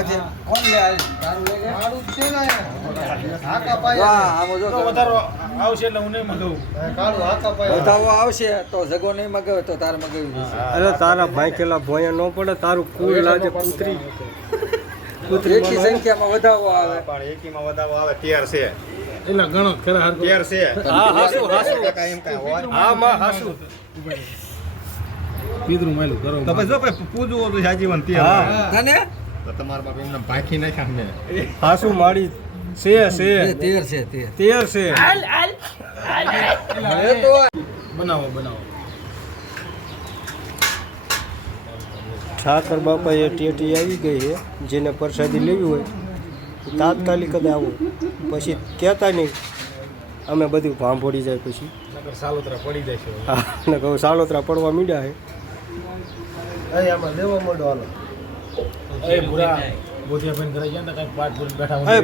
આજે કોણ લે આ દારૂ લઈ લે મારું છે ને હાકા પાય વાહ આમ જો વધારો આવશે એટલે હું નહીં મગાવું કાળું હાકા પાય વધાવો આવશે તો જગો નહીં મગાવે તો તારે મગાવી દેશે અરે તારા ભાઈ કેલા ભોયા ન પડે તારું કુલ લાજે કૂતરી એકી સંખ્યામાં વધાવો આવે પણ એકીમાં વધાવો આવે 13 છે એટલે ઘણો ખરા હાર 13 છે હા હાસુ હાસુ એમ કાંઈ હોય હા માં હાસુ પીધરું માયલું કરો તો પછી જો ભાઈ પૂજવું હતું આજીવન હા. તને તો તમારા બાપ એમને ભાખી નાખ્યા મેં હાસુ માડી છે એ 13 છે 13 છે એ તો બનાવો ઠાકર બાપા એ ટેટી આવી ગઈ છે જેને પ્રસાદી લેવી હોય તાત્કાલિક જ આવો પછી કહેતા નહીં અમે બધું ભાંભોડી જાય પછી નકર સાલોતરા પડી જાય છે હા ને કહું સાલોતરા પડવા મીડ્યા છે અહીં આમાં લેવા માંડો હાલો એ ભૂરા બોધિયા ભાઈ ઘરે ગયા ને કાંઈક પાઠ ભરીને બેઠા એ